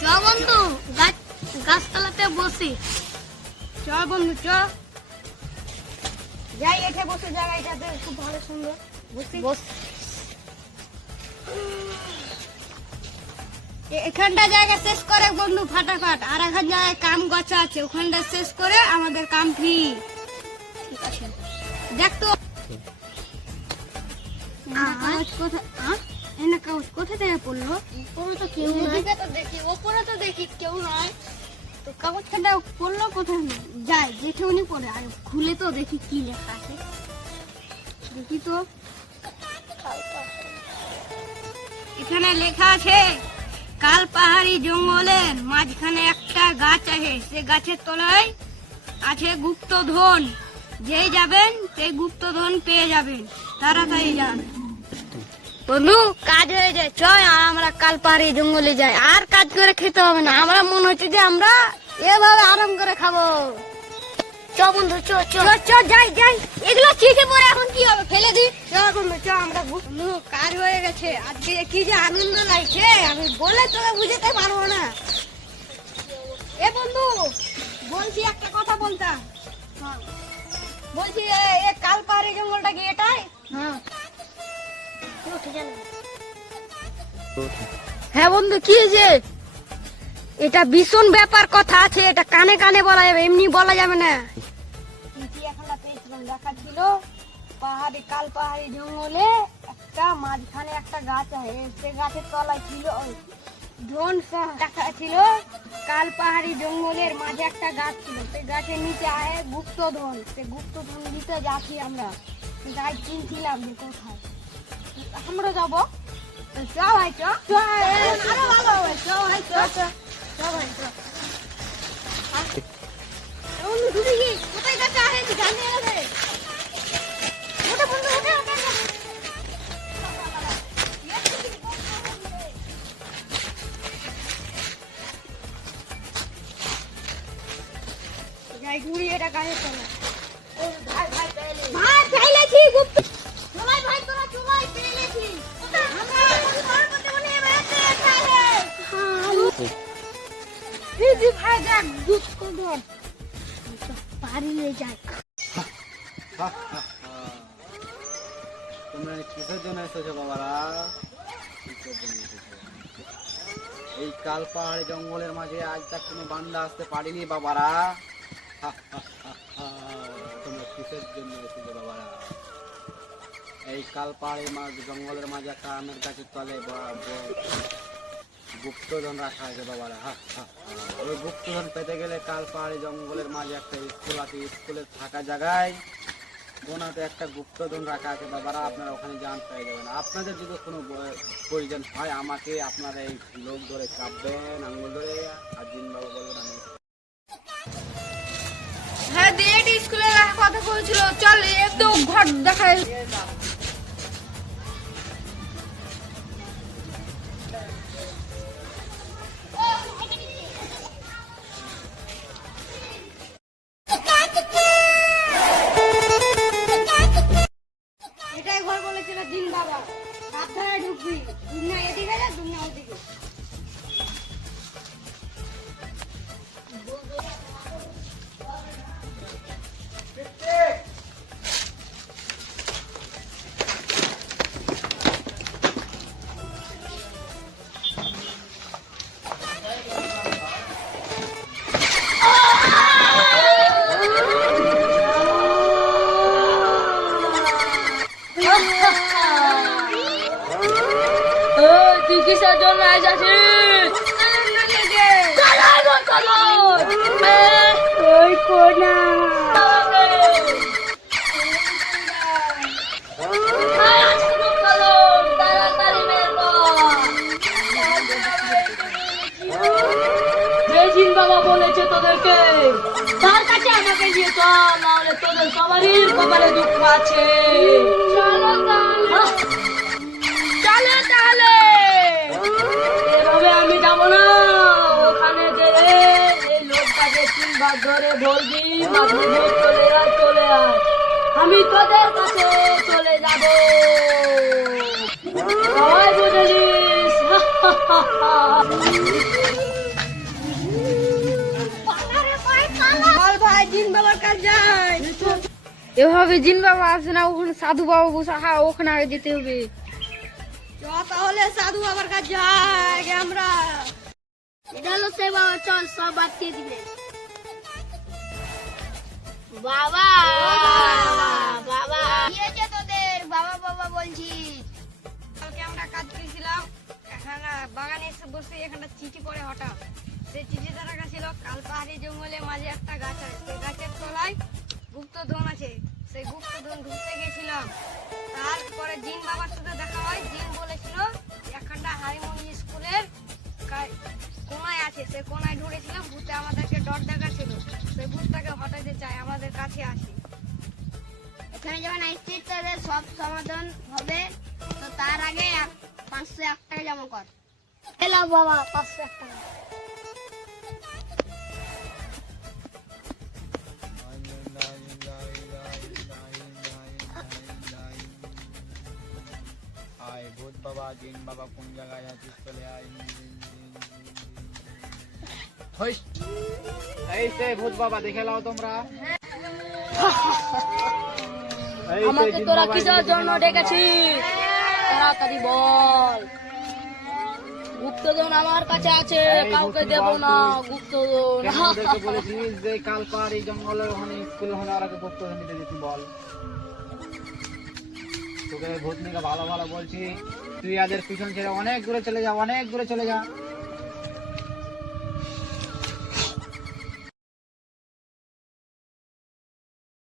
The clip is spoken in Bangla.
চ বন্ধু, গাছতলাতে বসি। চ বন্ধু চ যাই, এখানে বসে জায়গাটাতে খুব ভালো সুন্দর বস। এখানটা জায়গা শেষ করে বন্ধু ফাটাফাট, আর এখন জায়গায় কাম গছা আছে, ওখানটা শেষ করে আমাদের কাম ফ্রি। ঠিক আছে। দেখ তো কোথা থেকে পড়লো? উপরে তো কেউ নাই। এদিকে তো দেখি, ওপরে তো দেখি কেউ নয়, তো কাগজখানটা পড়লো কোথায়? যাই দেখে উনি পড়ে, আর খুলে তো দেখি কি লেখা আছে, দেখি তো। এখানে লেখা আছে, কাল পাহাড়ি জঙ্গলের মাঝখানে একটা গাছ আছে, সে গাছের তলায় আছে গুপ্তধন, যেই যাবেন সেই গুপ্তধন পেয়ে যাবেন, তাড়াতাড়ি যান। বন্ধু কাজ হয়ে যায়, চল আমরা কাল পাহাড়ি জঙ্গলে যাই, আর কাজ করে খেতে হবে না, আমরা মনে হচ্ছে যে আমরা এভাবে আরাম করে খাবো। চ বন্ধু চ চ চ যাই যাই, এগুলো চিঠে পরে এখন কি হবে, ফেলে দিই। চ বন্ধু চ, আমরা বন্ধু কাজ হয়ে গেছে, আজকে কি যে আনন্দ লাগছে আমি বলে তোকে বুঝাতে পারবো না। এ বন্ধু বলছি, একটা কথা বলতাম। বলছি এ কাল পাহাড়ি জঙ্গলটা কি এটাই? হ্যাঁ বন্ধু, কি যে এটা ভীষণ ব্যাপার কথা আছে, এটা কানে কানে বলা যাবে, এমনি বলা যাবে না। দেখা ছিল পাহাড়ি, কাল পাহাড়ি জঙ্গলে একটা মাঝখানে একটা গাছ আছে, সে গাছের তলায় ছিল ধন দেখা ছিল। কাল পাহাড়ি জঙ্গলের মাঝে একটা গাছ ছিল, সেই গাছের নিচে আয় গুপ্তধন, সে গুপ্তধন নিতে যাচ্ছি আমরা, যাই চিনছিলাম যে কোথায় আমরা যাবো। চ ভাই চ, আরো ভালো হবে, চ ভাই চ চ ভাই চ। বন্ধু ঢুকে গিয়ে কোথায় গাছে আহে জানি গেছে, ওটা বন্ধু ওটা ওটা যাই ঘুরি, এটা গাছে চলে। ভাই ভাই চাইলেছি গুপ্ত, চলাই ভাই তোরা চলাই পেয়েছি আমরা, ঘর করতে বলে বেঁচে খাইলে। এই যে ভাই দেখ দুঃখ ধর পারিয়ে যায়। তোমরা কিসের জন্য এসেছো বাবারা? কিসের জন্য এসেছো? এই কাল পাহাড়ি জঙ্গলের মাঝে আজ তাক কোনো বান্দা আসতে পারিনি বাবারা। তোমরা কিসের জন্য এসেছো বাবারা? এই কাল পাহাড়ি জঙ্গলের মাঝে একটা আমের গাছের তলে গুপ্তধন রাখা আছে বাবারা। ওই গুপ্তধন পেতে গেলে কাল পাহাড়ি জঙ্গলের মাঝে একটা স্কুল আছে, স্কুলের থাকা জায়গায় কোনাতে একটা গুপ্তধন রাখা আছে বাবারা, আপনারা ওখানে যান, পেয়ে যাবেন। আপনাদের যদি কোনো প্রয়োজন হয় আমাকে আপনারা এই লোক ধরে চাপবেন, আঙ্গুল ধরে, আর দিন বাবা বলবেন আমি। হ্যাঁ ডেট স্কুলে রাখা কথা বলছিল, চল একটু ঘর দেখায়। এটাই ঘর বলেছিল দিন বাবা, সাবধানে ঢুকবি, দুনিয়া এদিকে যা দুনিয়া ওদিকে। তুই কিসের জন্য এসেছিস? ওই কোনা বাবা বলেছে তোদেরকে তার কাছে আমাকে নিয়ে চল, নাহলে তোদের সবারই কপালে দুঃখ আছে। চলো তাহলে, এভাবে আমি যাবো না, ওখানে গেলে এই লোকটাকে 3 বার ধরে বলবি চলে আয় চলে আয়, আমি তোদের কাছে চলে যাব। সবাই বুঝেছিস? কাছে যাই। এভাবে জিন বাবা আসে না, ওখানে সাধু বাবা বসে, হ্যাঁ ওখানে আগে যেতে হবে। চ তাহলে সাধু বাবার কাছে যাই আমরা। এটা হলো সে বাবা, চল সব বাতিয়ে দিবে। বাবা বাবা কি হয়েছে তোদের? বাবা বাবা বলছিস? কালকে আমরা কাজ করেছিলাম, এখানে বাগানে এসে বসে এখানে চিঠি পড়ে হঠাৎ। সেই চিঠি দ্বারা ছিল কাল পাহাড়ি জঙ্গলের মাঝে একটা গাছ আছে, সেই গাছের তলায় গুপ্তধন আছে। সেই গুপ্তধন ঢুকতে গেছিলাম, তারপরে জিন বাবার সাথে দেখা হয়। জিন বলেছিল এখানটা হারিমনি স্কুলের কোনায় আছে, সেই কোনায় ঢুকেছিলাম। ভূতে আমাদেরকে ডর দেখাচ্ছিল, সেই ভূতটাকে হটাতে চাই, আমাদের কাছে আসে। এখানে যখন আসছিস তোদের সব সমাধান হবে, তো তার আগে 501 টাকা জমা কর। এলাও বাবা 501 টাকা। আয় ভূত বাবা, জিন বাবা, কোন জায়গায় আছিস? চলে আয়। হইস। এই সে ভূত বাবা, দেখে নাও তোমরা। এই সে আমাকে জিন তোরা বাবা, কিসের এদিকে জন্য দেখে নাও ডেকেছিস? তাড়াতাড়ি বল। গুপ্তধন আমার কাছে আছে, এই কাউকে গুপ্তধন দেব বল না তুই। গুপ্তধন। কেন ওদেরকে বলেছিস যে কাল পাহাড়ি জঙ্গলের ওখানে স্কুল ওখানে ওরা গুপ্তধন নিতে দিতি? বল, তোকে ভূতনিকে ভালো ভালো বলছি, তুই আদের পিছন ছেড়ে অনেক দূরে চলে যা, অনেক দূরে চলে যা।